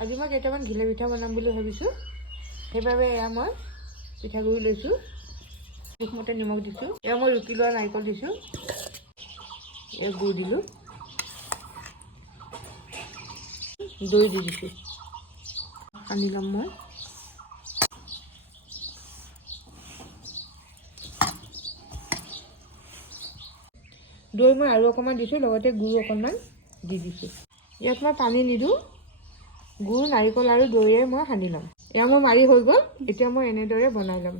আজি মই কেইটামান ঘিলা পিঠা বনাম বুলি ভাবিছোঁ। সেইবাবে এয়া মই পিঠাগুড়ি লৈছোঁ, জোখমতে নিমখ দিছোঁ। এয়া মই ৰুকি লোৱা নাৰিকল দিছোঁ, এয়া গুড় দিলোঁ, দৈ দি দিছোঁ। সানি ল'ম মই। দৈ মই আৰু অকণমান দিছোঁ, লগতে গুড় অকণমান দি দিছোঁ। ইয়াত মই পানী নিদিওঁ, গুড় নাৰিকল আৰু দৈৰে মই সানি ল'ম। এয়া মই মাৰি হৈ গ'ল, এতিয়া মই এনেদৰে বনাই ল'ম।